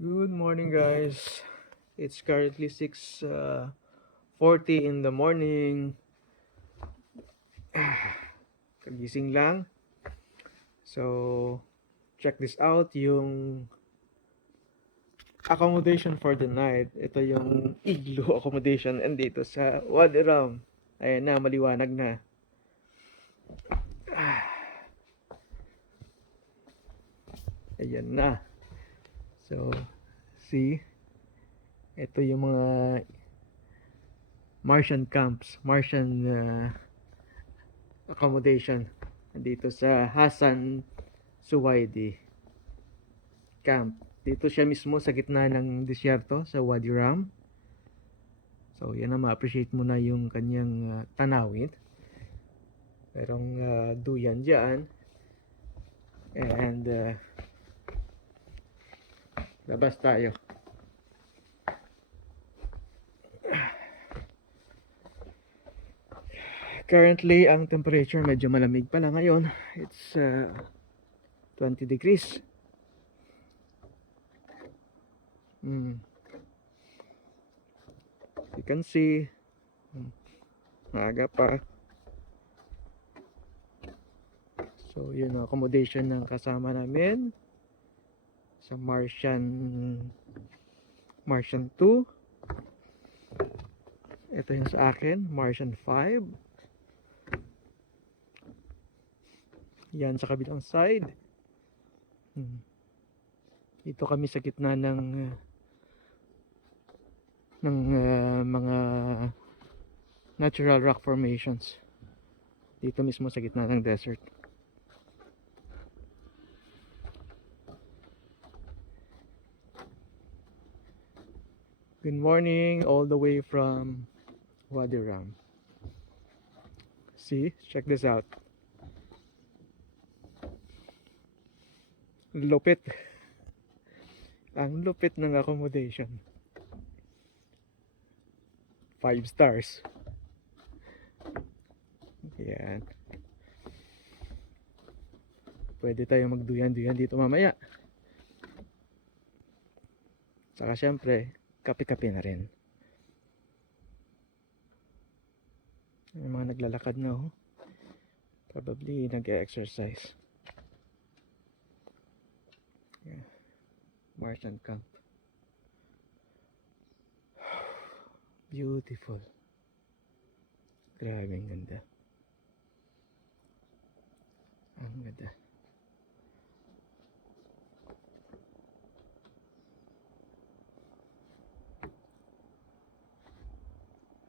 Good morning, guys. It's currently 6:40 in the morning. Kagising lang. So, check this out. Yung accommodation for the night. Ito yung igloo accommodation. Andito sa Wadi Rum. Ayan na, maliwanag na. Ayan na. So, see? Ito yung mga Martian camps. Martian accommodation. Dito sa Hassan Suwaidi Camp. Dito siya mismo sa gitna ng disyerto sa Wadi Rum. So yan na, ma-appreciate mo na yung kanyang tanawin. Merong duyan dyan. And labas tayo. Currently, ang temperature medyo malamig pala ngayon. It's 20 degrees. You can see, maaga pa. So yun ang accommodation ng kasama namin sa Martian 2. Ito yung sa akin, Martian 5. Yan sa kabilang side. Dito kami sa gitna ng mga natural rock formations. Dito mismo sa gitna ng desert. Good morning, all the way from Wadi Rum. See, check this out. Lupit. Ang lupit ng accommodation. 5 stars. Yan. Pwede tayong magduyan-duyan dito mamaya. Saka syempre, kape-kape na rin. May mga naglalakad na, oh. Probably nag-exercise. Yeah. Martian camp. Beautiful. Grabe, ang ganda. Ang ganda.